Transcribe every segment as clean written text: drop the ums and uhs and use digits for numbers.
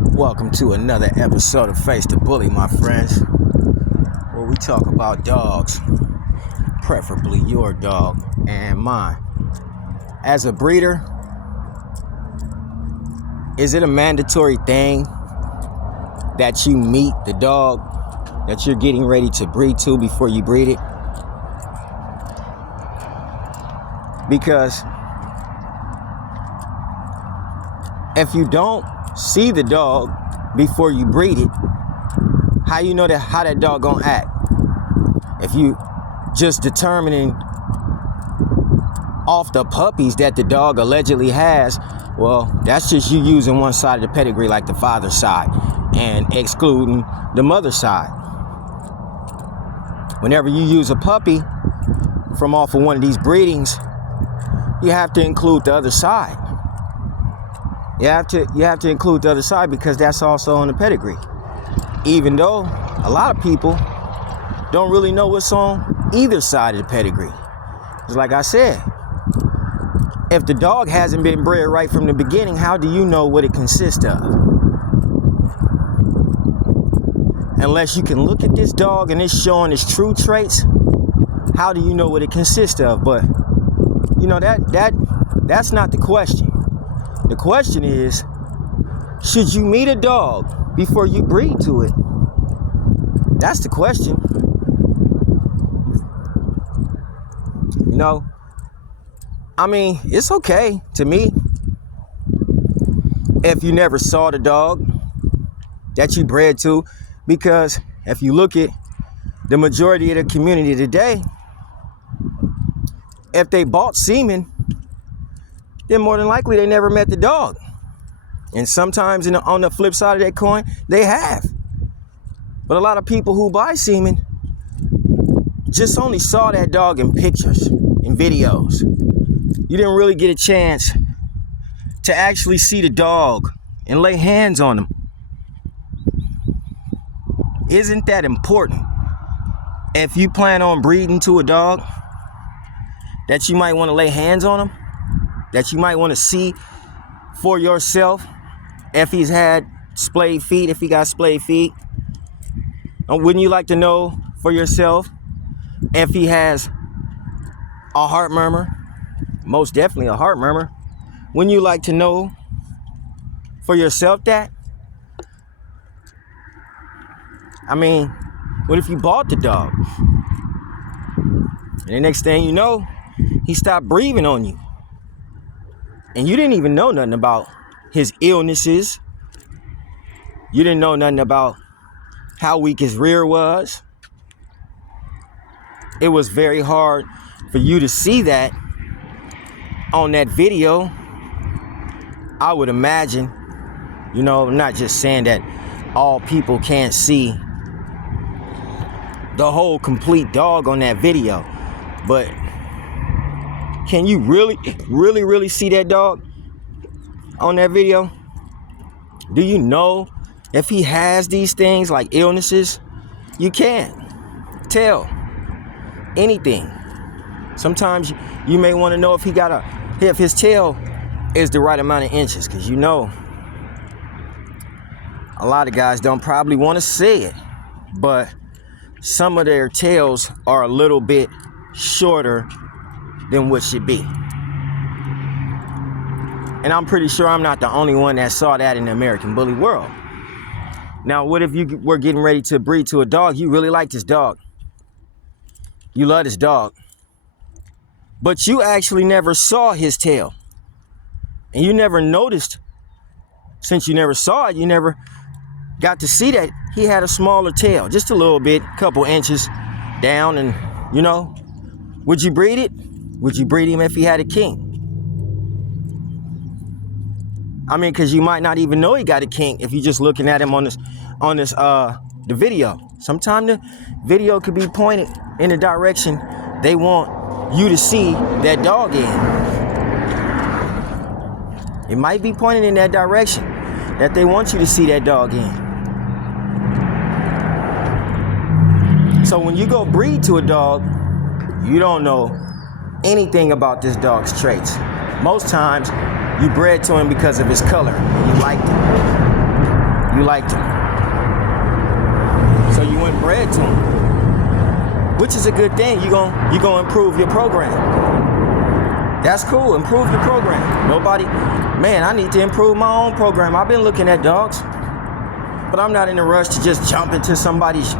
Welcome to another episode of Face the Bully, my friends, where we talk about dogs, preferably your dog and mine. As a breeder, is it a mandatory thing that you meet the dog that you're getting ready to breed to before you breed it? Because if you don't see the dog before you breed it, how you know how that dog gonna act? If you just determining off the puppies that the dog allegedly has, well, that's just you using one side of the pedigree, like the father's side, and excluding the mother's side. Whenever you use a puppy from off of one of these breedings, you have to include the other side. You have to include the other side because that's also on the pedigree. Even though a lot of people don't really know what's on either side of the pedigree. It's like I said, if the dog hasn't been bred right from the beginning, how do you know what it consists of? Unless you can look at this dog and it's showing its true traits, how do you know what it consists of? But you know that's not the question. The question is, should you meet a dog before you breed to it? That's the question. You know, I mean, it's okay to me if you never saw the dog that you bred to, because if you look at the majority of the community today, if they bought semen, then more than likely they never met the dog. And sometimes on the flip side of that coin, they have. But a lot of people who buy semen just only saw that dog in pictures, in videos. You didn't really get a chance to actually see the dog and lay hands on him. Isn't that important? If you plan on breeding to a dog, that you might want to lay hands on him, that you might want to see for yourself if he's had splayed feet, if he got splayed feet. Wouldn't you like to know for yourself if he has a heart murmur? Most definitely a heart murmur. Wouldn't you like to know for yourself that? I mean, what if you bought the dog and the next thing you know, he stopped breathing on you? And you didn't even know nothing about his illnesses. You didn't know nothing about how weak his rear was. It was very hard for you to see that on that video. I would imagine, you know, I'm not just saying that all people can't see the whole complete dog on that video, but can you really see that dog on that video? Do you know if he has these things like illnesses? You can't tell anything. Sometimes you may want to know if his tail is the right amount of inches, because you know a lot of guys don't probably want to say it, but some of their tails are a little bit shorter than what should be. And I'm pretty sure I'm not the only one that saw that in the American Bully world. Now, what if you were getting ready to breed to a dog? You really like this dog. You love this dog. But you actually never saw his tail. And you never noticed, since you never saw it, you never got to see that he had a smaller tail, just a little bit, couple inches down. And, you know, would you breed it? Would you breed him if he had a king? I mean, because you might not even know he got a king if you're just looking at him on the video. Sometimes the video could be pointed in the direction they want you to see that dog in. It might be pointed in that direction that they want you to see that dog in. So when you go breed to a dog, you don't know anything about this dog's traits. Most times, you bred to him because of his color. You liked it. You liked him. So you went bred to him, which is a good thing. You're gonna improve your program. That's cool. Improve your program. Man, I need to improve my own program. I've been looking at dogs, but I'm not in a rush to just jump into somebody's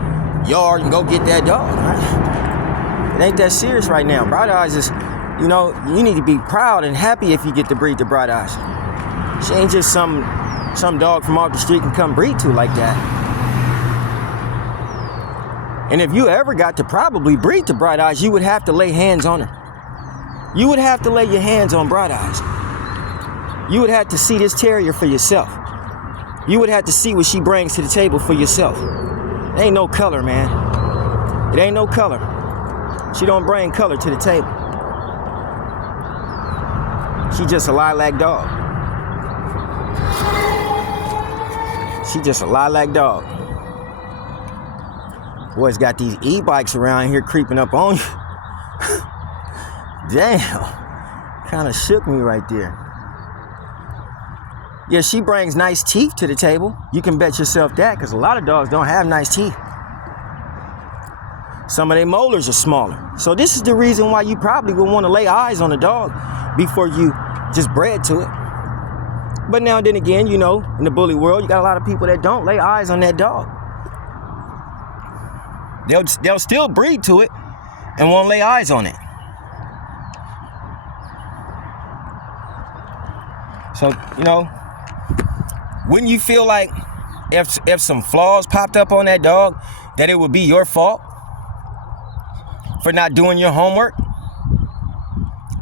yard and go get that dog. Right? It ain't that serious right now. Bright Eyes is, you need to be proud and happy if you get to breed to Bright Eyes. She ain't just some dog from off the street can come breed to like that. And if you ever got to probably breed to Bright Eyes, you would have to lay hands on her. You would have to lay your hands on Bright Eyes. You would have to see this terrier for yourself. You would have to see what she brings to the table for yourself. It ain't no color, man. It ain't no color. She don't bring color to the table. She just a lilac dog. She just a lilac dog. Boys got these e-bikes around here creeping up on you. Damn. Kind of shook me right there. Yeah, she brings nice teeth to the table. You can bet yourself that, because a lot of dogs don't have nice teeth. Some of their molars are smaller. So this is the reason why you probably would want to lay eyes on a dog before you just bred to it. But now and then again, in the bully world, you got a lot of people that don't lay eyes on that dog. They'll still breed to it and won't lay eyes on it. So, wouldn't you feel like if some flaws popped up on that dog, that it would be your fault for not doing your homework?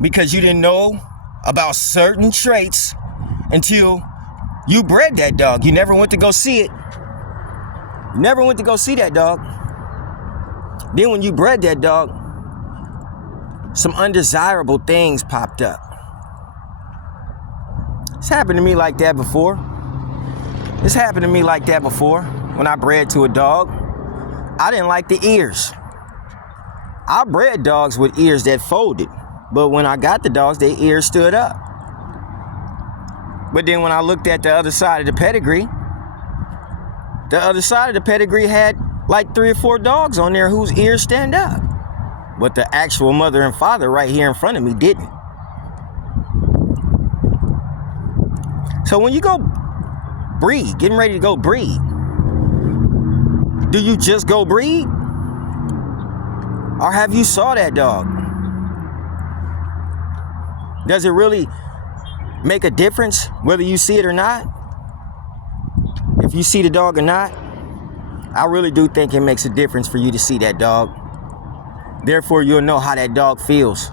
Because you didn't know about certain traits until you bred that dog. You never went to go see it. You never went to go see that dog. Then when you bred that dog, some undesirable things popped up. It's happened to me like that before. It's happened to me like that before when I bred to a dog. I didn't like the ears. I bred dogs with ears that folded, but when I got the dogs, their ears stood up. But then when I looked at the other side of the pedigree had like 3 or 4 dogs on there whose ears stand up. But the actual mother and father right here in front of me didn't. So when you go breed, getting ready to go breed, do you just go breed? Or have you saw that dog? Does it really make a difference whether you see it or not? If you see the dog or not, I really do think it makes a difference for you to see that dog. Therefore, you'll know how that dog feels.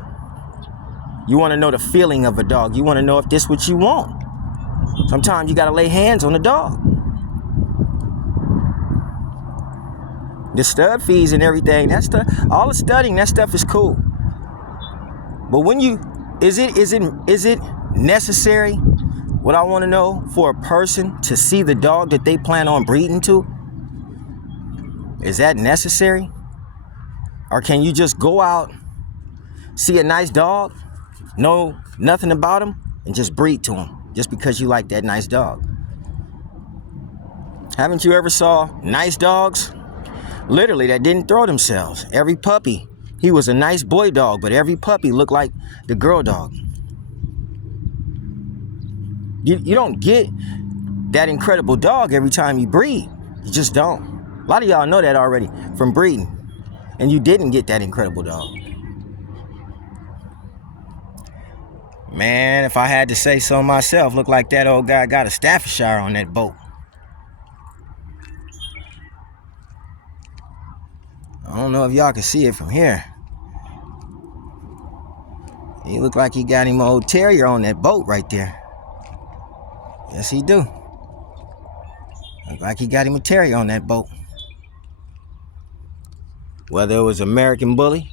You want to know the feeling of a dog. You want to know if this is what you want. Sometimes you got to lay hands on the dog. The stud fees and everything, all the studying, that stuff is cool. But when is it necessary, what I want to know, for a person to see the dog that they plan on breeding to? Is that necessary? Or can you just go out, see a nice dog, know nothing about him, and just breed to him just because you like that nice dog? Haven't you ever saw nice dogs, literally, that didn't throw themselves? Every puppy, he was a nice boy dog, but every puppy looked like the girl dog. You don't get that incredible dog every time you breed. You just don't. A lot of y'all know that already from breeding. And you didn't get that incredible dog. Man, if I had to say so myself, looked like that old guy got a Staffordshire on that boat. I don't know if y'all can see it from here. He looked like he got him an old terrier on that boat right there. Yes, he do. Look like he got him a terrier on that boat. Whether it was American Bully,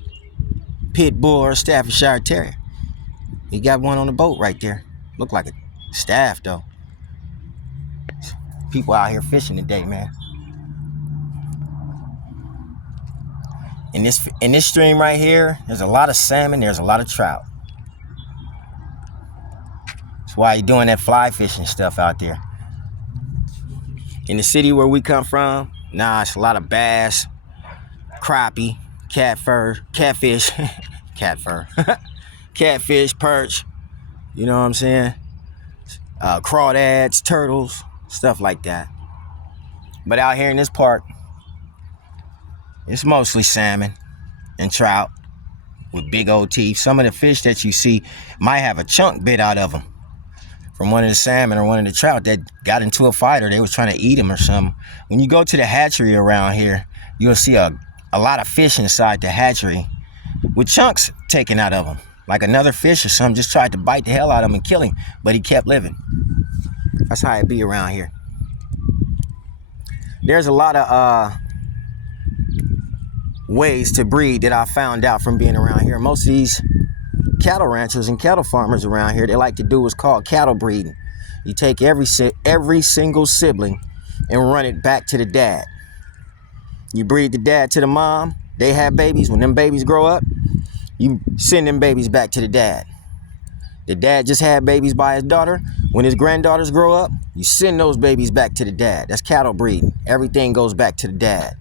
Pit Bull, or Staffordshire Terrier, he got one on the boat right there. Looked like a staff, though. People out here fishing today, man. In this stream right here, there's a lot of salmon, there's a lot of trout. That's why you're doing that fly fishing stuff out there. In the city where we come from, nah, it's a lot of bass, crappie, catfish, catfish, perch, you know what I'm saying? Crawdads, turtles, stuff like that. But out here in this park, it's mostly salmon and trout with big old teeth. Some of the fish that you see might have a chunk bit out of them from one of the salmon or one of the trout that got into a fight or they was trying to eat them or something. When you go to the hatchery around here, you'll see a lot of fish inside the hatchery with chunks taken out of them. Like another fish or something just tried to bite the hell out of him and kill him, but he kept living. That's how it be around here. There's a lot of ways to breed that I found out from being around here. Most of these cattle ranchers and cattle farmers around here, they like to do what's called cattle breeding. You take every single sibling and run it back to the dad. You breed the dad to the mom. They have babies. When them babies grow up, you send them babies back to the dad. The dad just had babies by his daughter. When his granddaughters grow up, you send those babies back to the dad. That's cattle breeding. Everything goes back to the dad.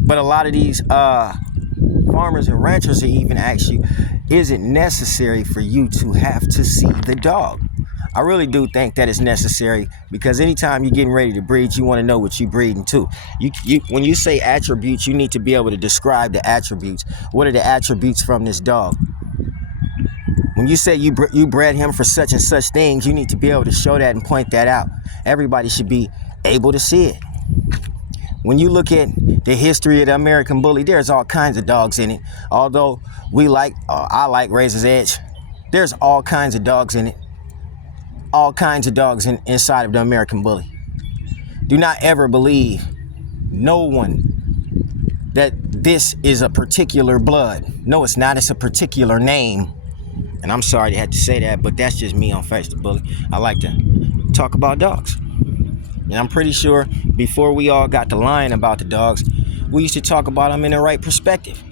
But a lot of these farmers and ranchers will even ask you, is it necessary for you to have to see the dog? I really do think that it's necessary, because anytime you're getting ready to breed, you want to know what you're breeding too. When you say attributes, you need to be able to describe the attributes. What are the attributes from this dog? When you say you bred him for such and such things, you need to be able to show that and point that out. Everybody should be able to see it. When you look at the history of the American Bully, there's all kinds of dogs in it. Although I like Razor's Edge, there's all kinds of dogs in it. All kinds of dogs inside of the American Bully. Do not ever believe, no one, that this is a particular blood. No, it's not. It's a particular name. And I'm sorry to have to say that, but that's just me on Face the Bully. I like to talk about dogs. And I'm pretty sure before we all got to lying about the dogs, we used to talk about them in the right perspective.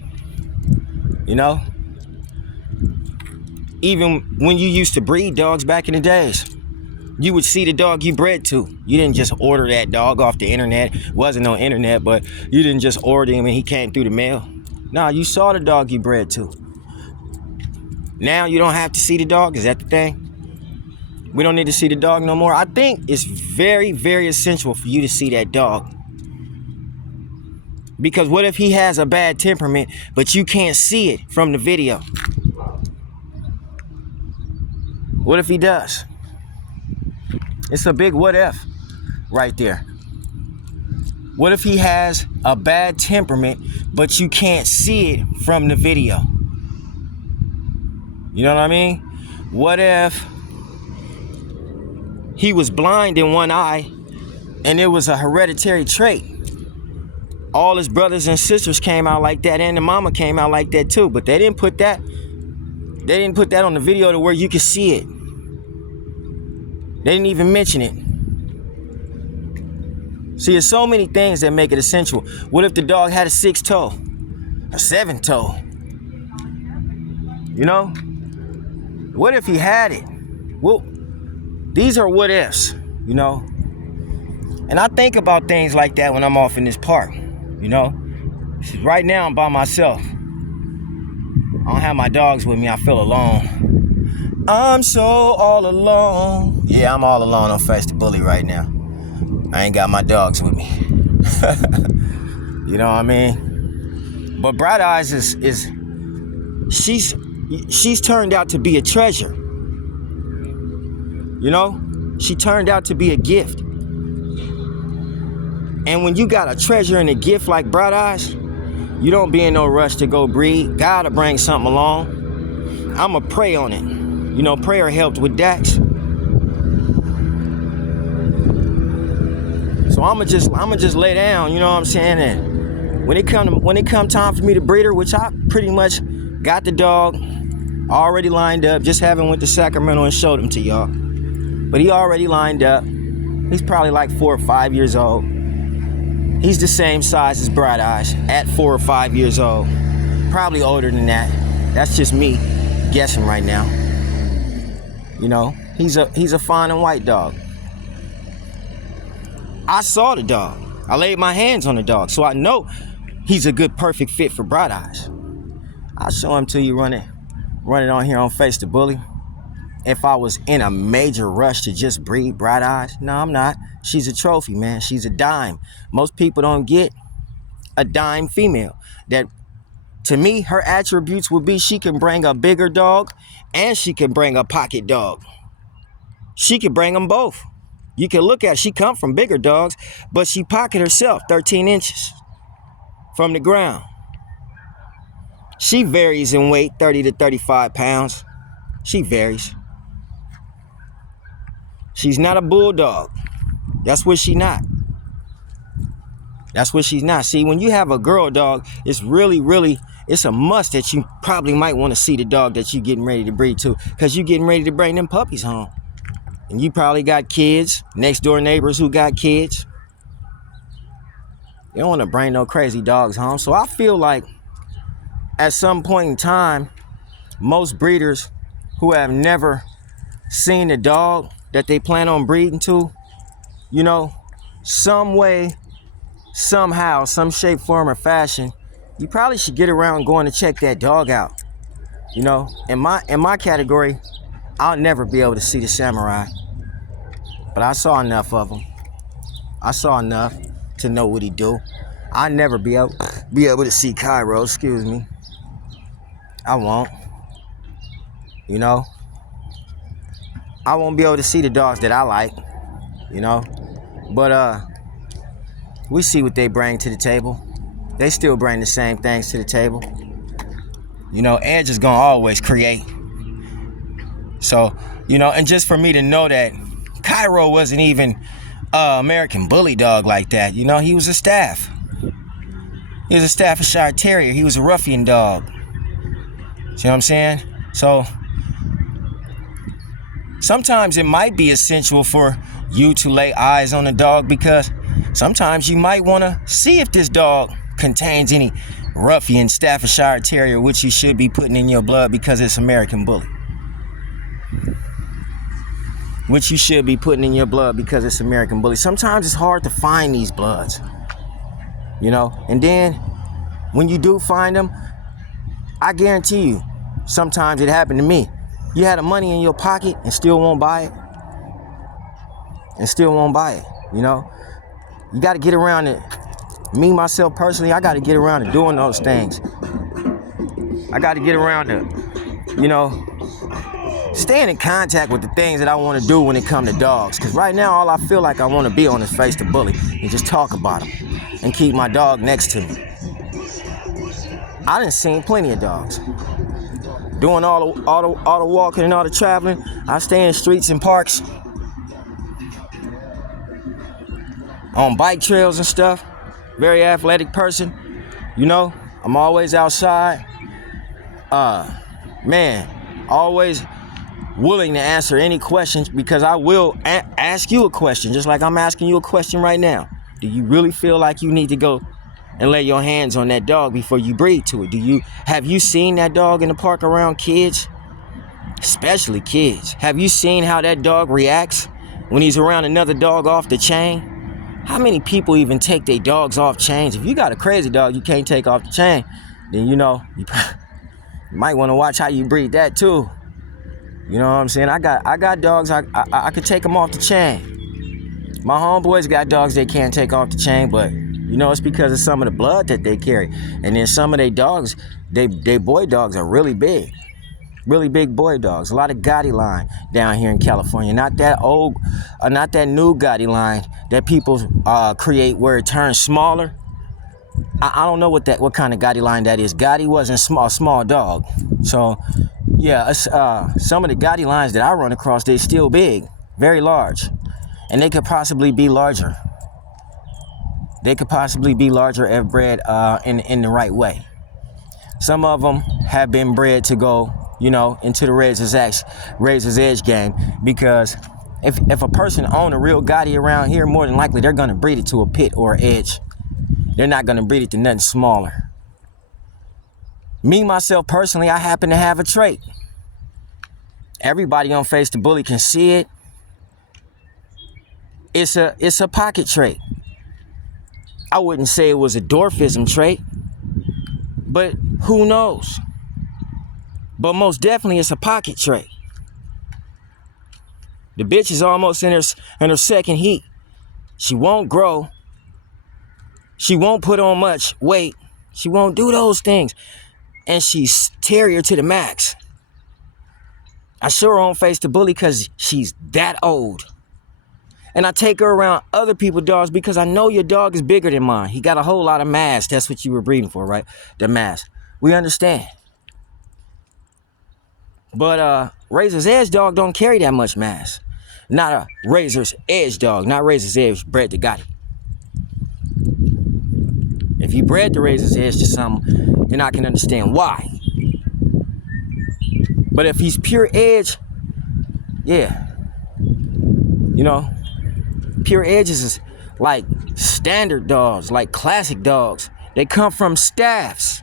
You know? Even when you used to breed dogs back in the days, you would see the dog you bred to. You didn't just order that dog off the internet. It wasn't no internet, but you didn't just order him and he came through the mail. No, you saw the dog you bred to. Now you don't have to see the dog. Is that the thing? We don't need to see the dog no more. I think it's very, very essential for you to see that dog. Because what if he has a bad temperament, but you can't see it from the video? What if he does? It's a big what if right there. What if he has a bad temperament, but you can't see it from the video? You know what I mean? What if he was blind in one eye and it was a hereditary trait? All his brothers and sisters came out like that, and the mama came out like that too, but they didn't put that on the video to where you could see it. They didn't even mention it. See, there's so many things that make it essential. What if the dog had a 6th toe? A 7th toe? You know? What if he had it? Well, these are what ifs, you know? And I think about things like that when I'm off in this park, you know? Right now, I'm by myself. I don't have my dogs with me. I feel alone. I'm so all alone. Yeah, I'm all alone on Face the Bully right now. I ain't got my dogs with me. You know what I mean? But Bright Eyes she's turned out to be a treasure. You know? She turned out to be a gift. And when you got a treasure and a gift like Bright Eyes, you don't be in no rush to go breed. God will bring something along. I'ma pray on it. You know, prayer helped with Dax. So I'ma just lay down, you know what I'm saying? And when it come time for me to breed her, which I pretty much got the dog already lined up, just haven't went to Sacramento and showed him to y'all. But he already lined up. He's probably like 4 or 5 years old. He's the same size as Bright Eyes at 4 or 5 years old. Probably older than that. That's just me guessing right now. You know? He's a fine and white dog. I saw the dog. I laid my hands on the dog, so I know he's a good, perfect fit for Bright Eyes. I'll show him to you, run it on here on Face the Bully. If I was in a major rush to just breed Bright Eyes, no, I'm not. She's a trophy, man. She's a dime. Most people don't get a dime female. That, to me, her attributes would be she can bring a bigger dog and she can bring a pocket dog. She can bring them both. You can look at, she come from bigger dogs, but she pocket herself 13 inches from the ground. She varies in weight, 30 to 35 pounds. She varies. She's not a bulldog. That's what she not. That's what she's not. See, when you have a girl dog, it's really, it's a must that you probably might want to see the dog that you getting ready to breed to, because you getting ready to bring them puppies home. And you probably got kids, next door neighbors who got kids. You don't want to bring no crazy dogs home. So I feel like at some point in time, most breeders who have never seen a dog that they plan on breeding to, you know, some way, somehow, some shape, form, or fashion, you probably should get around going to check that dog out. You know, in my category, I'll never be able to see the Samurai, but I saw enough of him. I saw enough to know what he do. I'll never be able to see Cairo, excuse me. I won't. You know, I won't be able to see the dogs that I like, you know, but we see what they bring to the table. They still bring the same things to the table. You know, Edge is gonna always create. So, you know, and just for me to know that Cairo wasn't even American Bully dog like that. You know, he was a staff. He was a Staffordshire Terrier. He was a ruffian dog. See what I'm saying? So sometimes it might be essential for you to lay eyes on a dog, because sometimes you might want to see if this dog contains any ruffian Staffordshire Terrier, which you should be putting in your blood because it's American Bully. Which you should be putting in your blood because it's American Bully. Sometimes it's hard to find these bloods, you know, and then when you do find them, I guarantee you, sometimes it happened to me. You had the money in your pocket and still won't buy it. You know, you got to get around it. Me, myself, personally, I got to get around to doing those things. I got to get around to, you know, staying in contact with the things that I want to do when it comes to dogs. Because right now, all I feel like I want to be on is Face the Bully and just talk about them and keep my dog next to me. I done seen plenty of dogs. Doing all the walking and all the traveling, I stay in streets and parks, on bike trails and stuff. Very athletic person, you know. I'm always outside. Man, always willing to answer any questions, because I will ask you a question, just like I'm asking you a question right now. Do you really feel like you need to go and lay your hands on that dog before you breed to it? Have you seen that dog in the park around kids? Especially kids. Have you seen how that dog reacts when he's around another dog off the chain? How many people even take their dogs off chains? If you got a crazy dog you can't take off the chain, then you know, you might want to watch how you breed that too. You know what I'm saying? I got dogs, I could take them off the chain. My homeboys got dogs they can't take off the chain, but you know, it's because of some of the blood that they carry. And then some of their dogs, they boy dogs are really big. Really big boy dogs. A lot of Gotti line down here in California. Not that old, not that new Gotti line that people create where it turns smaller. I don't know what kind of Gotti line that is. Gotti wasn't small dog. So yeah, some of the Gotti lines that I run across, they're still big, very large, and they could possibly be larger. They could possibly be larger if bred in the right way. Some of them have been bred to go, you know, into the Razor's Edge game, because if a person own a real Gotti around here, more than likely they're gonna breed it to a pit or an edge. They're not gonna breed it to nothing smaller. Me, myself, personally, I happen to have a trait. Everybody on Face the Bully can see it. It's a pocket trait. I wouldn't say it was a dwarfism trait, but who knows? But most definitely it's a pocket trait. The bitch is almost in her second heat. She won't grow. She won't put on much weight. She won't do those things. And she's terrier to the max. I show her on Face the Bully because she's that old. And I take her around other people's dogs because I know your dog is bigger than mine. He got a whole lot of mass. That's what you were breeding for, right? The mass. We understand. But Razor's Edge dog don't carry that much mass. Not a Razor's Edge dog. Not Razor's Edge bred to Gotti. If you bred the Razor's Edge to something, then I can understand why. But if he's pure edge, yeah. You know, pure edges is like standard dogs, like classic dogs. They come from staffs.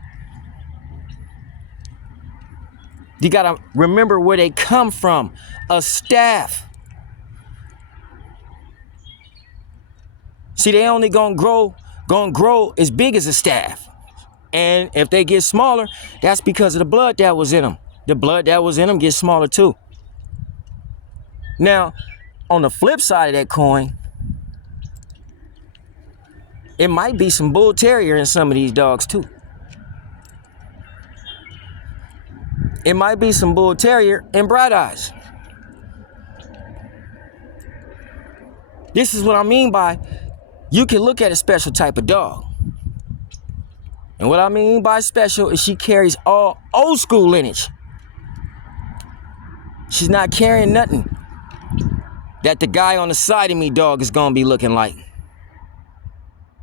You gotta remember where they come from. A staff. See, they only gonna grow as big as a staff. And if they get smaller, that's because of the blood that was in them. The blood that was in them gets smaller too. Now, on the flip side of that coin, it might be some bull terrier in some of these dogs too. It might be some bull terrier and bright eyes. This is what I mean by you can look at a special type of dog. And what I mean by special is she carries all old school lineage. She's not carrying nothing that the guy on the side of me dog is gonna be looking like.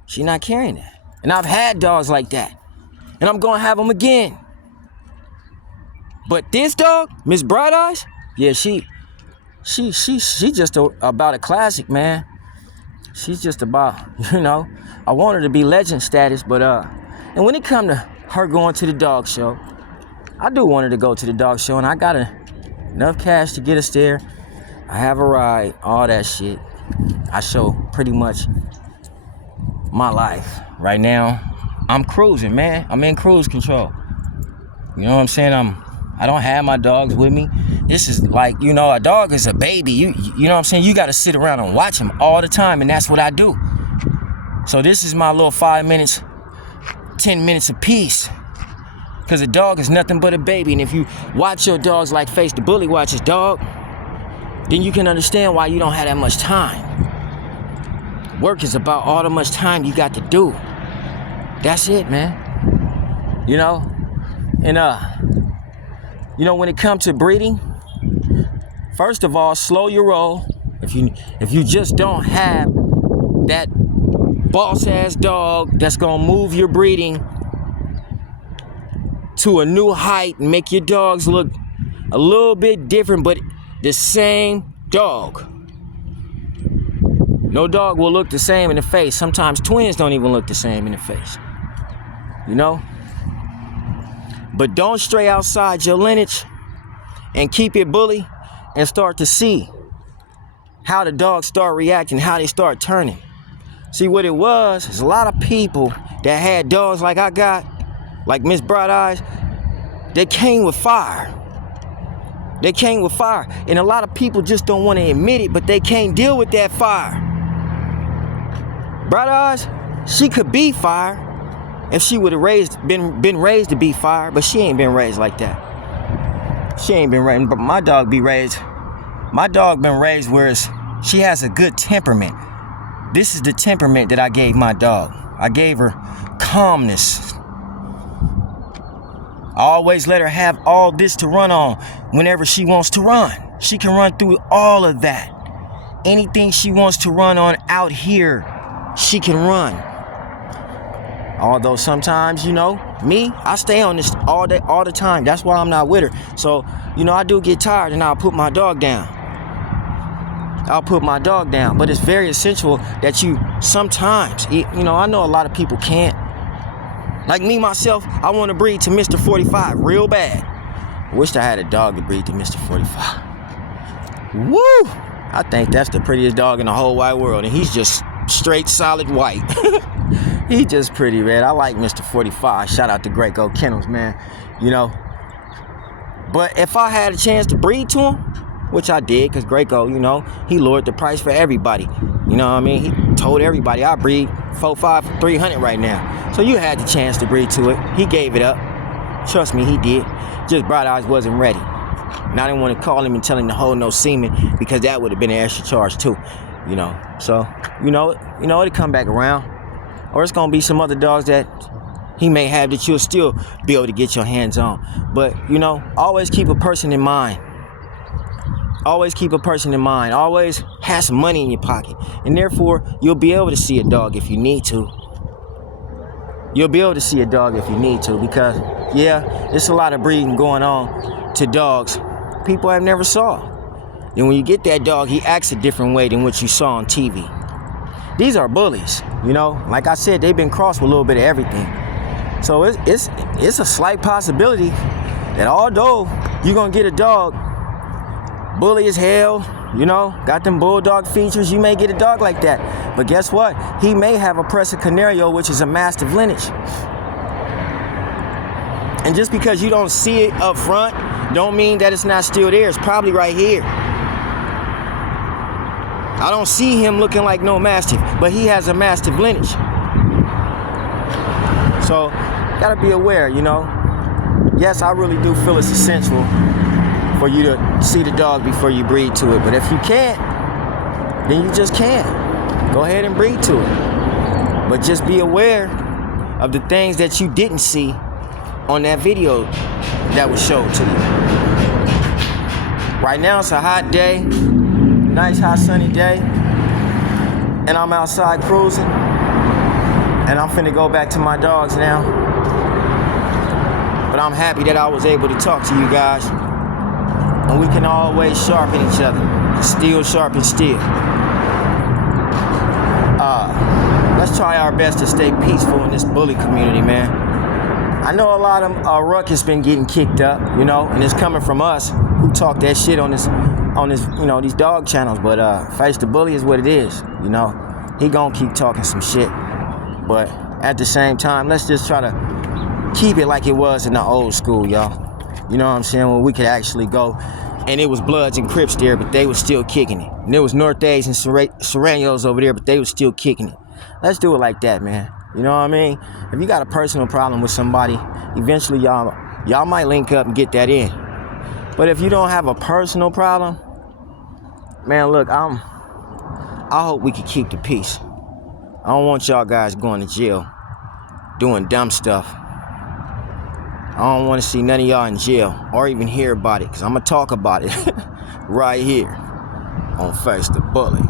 She's not carrying that. And I've had dogs like that. And I'm gonna have them again. But this dog, Miss Bright Eyes, yeah, she just about a classic, man. She's just about, you know, I want her to be legend status, but and when it come to her going to the dog show, I do want her to go to the dog show, and I got enough cash to get us there. I have a ride, all that shit. I show pretty much my life. Right now, I'm cruising, man. I'm in cruise control. You know what I'm saying? I don't have my dogs with me. This is like, you know, a dog is a baby. You know what I'm saying? You got to sit around and watch him all the time, and that's what I do. So this is my little 5 minutes, 10 minutes of peace. Because a dog is nothing but a baby. And if you watch your dogs like Face the Bully watch his dog, then you can understand why you don't have that much time. Work is about all the much time you got to do. That's it, man. You know? And you know, when it comes to breeding, first of all, slow your roll. If you just don't have that boss ass dog that's gonna move your breeding to a new height and make your dogs look a little bit different, but the same dog. No dog will look the same in the face. Sometimes twins don't even look the same in the face. You know? But don't stray outside your lineage and keep it bully and start to see how the dogs start reacting, how they start turning. See, what it was is a lot of people that had dogs like I got, like Miss Bright Eyes, they came with fire. They came with fire. And a lot of people just don't want to admit it, but they can't deal with that fire. Bright Eyes, she could be fire if she would have been raised to be fire, but she ain't been raised like that. She ain't been raised, but my dog be raised. My dog been raised where she has a good temperament. This is the temperament that I gave my dog. I gave her calmness. I always let her have all this to run on whenever she wants to run. She can run through all of that. Anything she wants to run on out here, she can run. Although sometimes, you know, me, I stay on this all day, all the time. That's why I'm not with her. So, you know, I do get tired and I'll put my dog down. I'll put my dog down. But it's very essential that you sometimes, you know, I know a lot of people can't. Like me, myself, I want to breed to Mr. 45 real bad. Wish I had a dog to breed to Mr. 45. Woo! I think that's the prettiest dog in the whole wide world, and he's just straight solid white. He just pretty, man. I like Mr. 45. Shout out to Graco Kennels, man. You know. But if I had a chance to breed to him, which I did, because Graco, you know, he lowered the price for everybody. You know what I mean? He told everybody I breed 4.5 for $300 right now. So you had the chance to breed to it. He gave it up. Trust me, he did. Just Bright Eyes wasn't ready. And I didn't want to call him and tell him to hold no semen, because that would have been an extra charge too. You know. So, it'll come back around. Or it's gonna be some other dogs that he may have that you'll still be able to get your hands on. But, you know, always keep a person in mind. Always keep a person in mind. Always have some money in your pocket. And therefore, you'll be able to see a dog if you need to. You'll be able to see a dog if you need to, because, yeah, there's a lot of breeding going on to dogs people have never saw. And when you get that dog, he acts a different way than what you saw on TV. These are bullies, you know. Like I said, they've been crossed with a little bit of everything. So it's a slight possibility that although you're gonna get a dog bully as hell, you know, got them bulldog features, you may get a dog like that. But guess what? He may have a Presa Canario, which is a mastiff lineage. And just because you don't see it up front, don't mean that it's not still there. It's probably right here. I don't see him looking like no mastiff, but he has a mastiff lineage. So, gotta be aware, you know. Yes, I really do feel it's essential for you to see the dog before you breed to it. But if you can't, then you just can't. Go ahead and breed to it. But just be aware of the things that you didn't see on that video that was showed to you. Right now it's a hot day, nice hot sunny day, and I'm outside cruising, and I'm finna go back to my dogs now. But I'm happy that I was able to talk to you guys, and we can always sharpen each other. Steel sharpens steel. Let's try our best to stay peaceful in this bully community, man. I know a lot of ruckus been getting kicked up, you know, and it's coming from us who talk that shit on this, you know, these dog channels. But Face the Bully is what it is, you know. He gonna keep talking some shit, but at the same time, let's just try to keep it like it was in the old school, y'all. You know what I'm saying? When we could actually go, and it was Bloods and Crips there, but they was still kicking it. And there was Nortes and Serranos over there, but they was still kicking it. Let's do it like that, man. You know what I mean? If you got a personal problem with somebody, eventually y'all might link up and get that in. But if you don't have a personal problem, man, look, I hope we can keep the peace. I don't want y'all guys going to jail doing dumb stuff. I don't want to see none of y'all in jail or even hear about it, because I'm going to talk about it right here on Face the Bully.